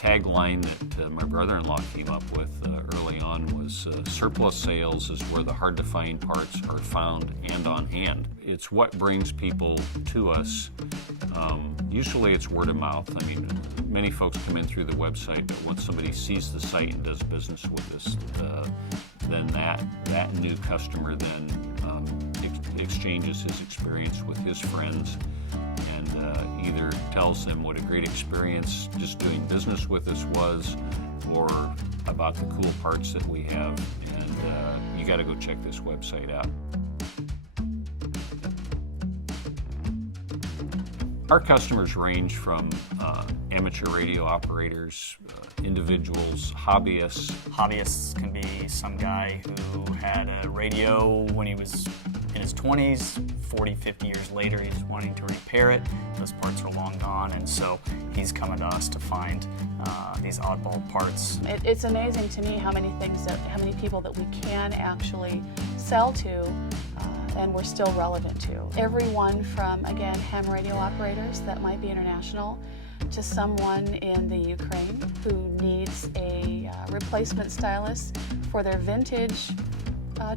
tagline that my brother-in-law came up with early on was surplus sales is where the hard-to-find parts are found and on hand. It's what brings people to us. Usually it's word of mouth. I mean, many folks come in through the website, but once somebody sees the site and does business with us, then that new customer then exchanges his experience with his friends and either tells them what a great experience just doing business with us was, or about the cool parts that we have. And you got to go check this website out. Our customers range from amateur radio operators, individuals, hobbyists. Hobbyists can be some guy who had a radio when he was in his 20s, 40, 50 years later he's wanting to repair it. Those parts are long gone, and so he's coming to us to find these oddball parts. It's amazing to me how many people that we can actually sell to and we're still relevant to. Everyone from, again, ham radio operators that might be international, to someone in the Ukraine who needs a replacement stylus for their vintage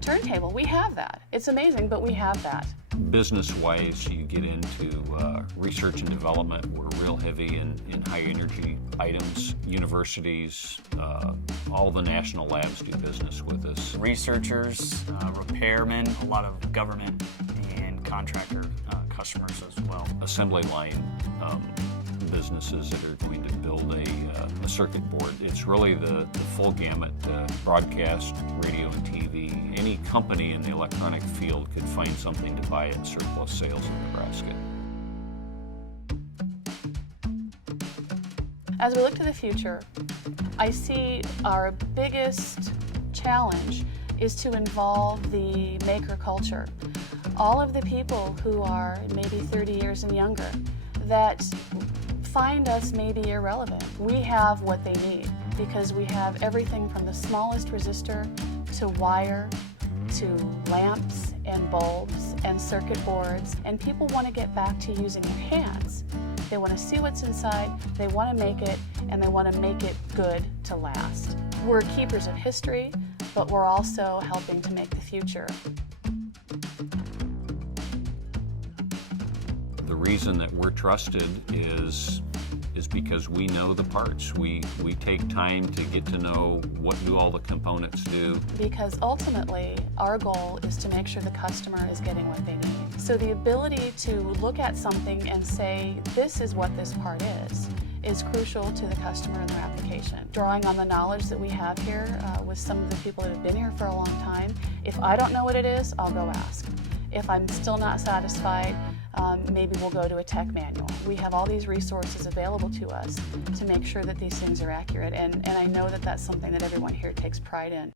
turntable. We have that. It's amazing, but we have that. Business-wise, you get into research and development. We're real heavy in high-energy items. Universities, all the national labs do business with us. Researchers, repairmen, a lot of government and contractor customers as well. Assembly line businesses that are going to build a circuit board. It's really the full gamut, broadcast, radio and TV. Any company in the electronic field could find something to buy at Surplus Sales of Nebraska. As we look to the future, I see our biggest challenge is to involve the maker culture. All of the people who are maybe 30 years and younger that find us maybe irrelevant. We have what they need because we have everything from the smallest resistor to wire to lamps and bulbs and circuit boards, and people want to get back to using their hands. They want to see what's inside, they want to make it, and they want to make it good to last. We're keepers of history, but we're also helping to make the future. The reason that we're trusted is because we know the parts. We take time to get to know what do all the components do. Because ultimately, our goal is to make sure the customer is getting what they need. So the ability to look at something and say, this is what this part is crucial to the customer and their application. Drawing on the knowledge that we have here with some of the people that have been here for a long time, if I don't know what it is, I'll go ask. If I'm still not satisfied, maybe we'll go to a tech manual. We have all these resources available to us to make sure that these things are accurate, and I know that that's something that everyone here takes pride in.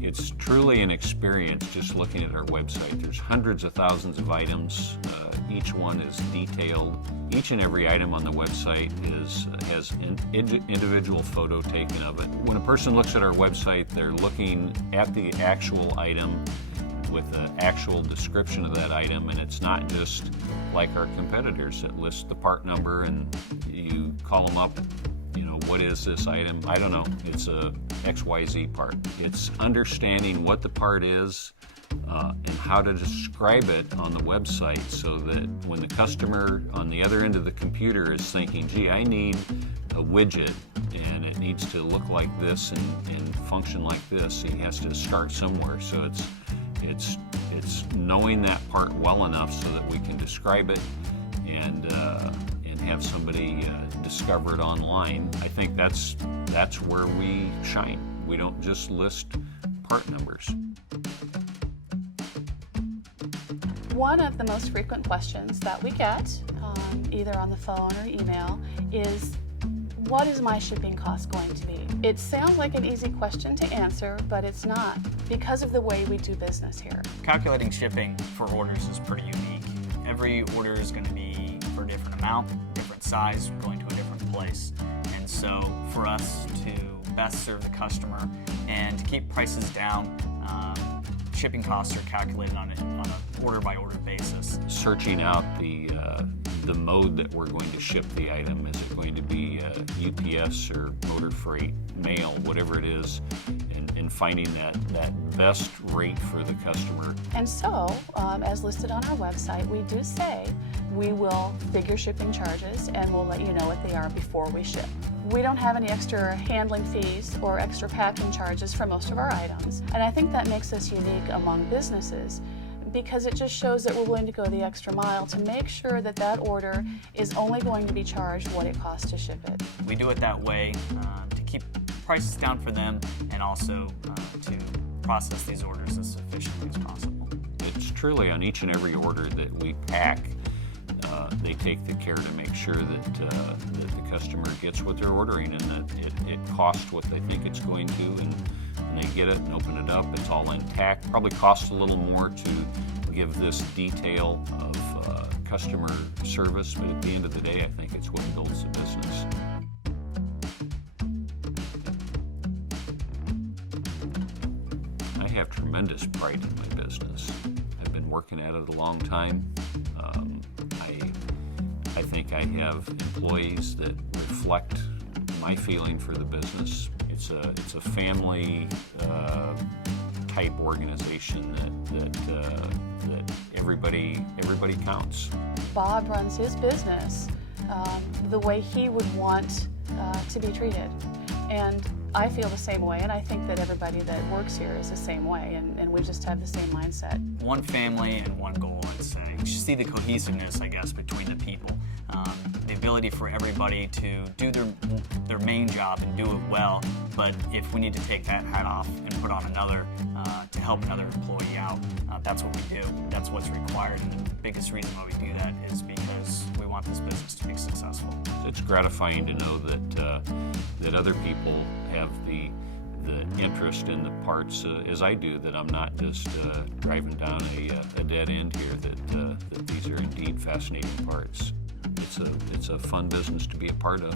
It's truly an experience just looking at our website. There's hundreds of thousands of items. Each one is detailed. Each and every item on the website has an individual photo taken of it. When a person looks at our website, they're looking at the actual item with the actual description of that item, and it's not just like our competitors that list the part number and you call them up, what is this item? I don't know. It's a XYZ part. It's understanding what the part is and how to describe it on the website so that when the customer on the other end of the computer is thinking, gee, I need a widget and it needs to look like this and function like this, he has to start somewhere. So it's knowing that part well enough so that we can describe it and have somebody discover it online. I think that's where we shine. We don't just list part numbers. One of the most frequent questions that we get, either on the phone or email, is what is my shipping cost going to be? It sounds like an easy question to answer, but it's not because of the way we do business here. Calculating shipping for orders is pretty unique. Every order is going to be for a different amount, different size, going to a different place. And so for us to best serve the customer and to keep prices down, shipping costs are calculated on an order-by-order basis. Searching out the the mode that we're going to ship the item. Is it going to be UPS or motor freight, mail, whatever it is, and finding that best rate for the customer. And so, as listed on our website, we do say we will figure shipping charges and we'll let you know what they are before we ship. We don't have any extra handling fees or extra packing charges for most of our items, and I think that makes us unique among businesses because it just shows that we're willing to go the extra mile to make sure that that order is only going to be charged what it costs to ship it. We do it that way to keep prices down for them and also to process these orders as efficiently as possible. It's truly on each and every order that we pack, they take the care to make sure that the customer gets what they're ordering and that it costs what they think it's going to, and they get it and open it up. It's all intact. Probably costs a little more to give this detail of customer service, but at the end of the day, I think it's what builds the business. I have tremendous pride in my business. I've been working at it a long time. I think I have employees that reflect my feeling for the business. It's a family type organization that everybody counts. Bob runs his business the way he would want to be treated. And I feel the same way, and I think that everybody that works here is the same way, and we just have the same mindset. One family and one goal, I'd say. You should see the cohesiveness, I guess, between the people. The ability for everybody to do their main job and do it well, but if we need to take that hat off and put on another to help another employee out, that's what we do. That's what's required, and the biggest reason why we do that is because we want this business to be successful. It's gratifying to know that other people have the interest in the parts as I do, that I'm not just driving down a dead end here, that these are indeed fascinating parts. It's a fun business to be a part of.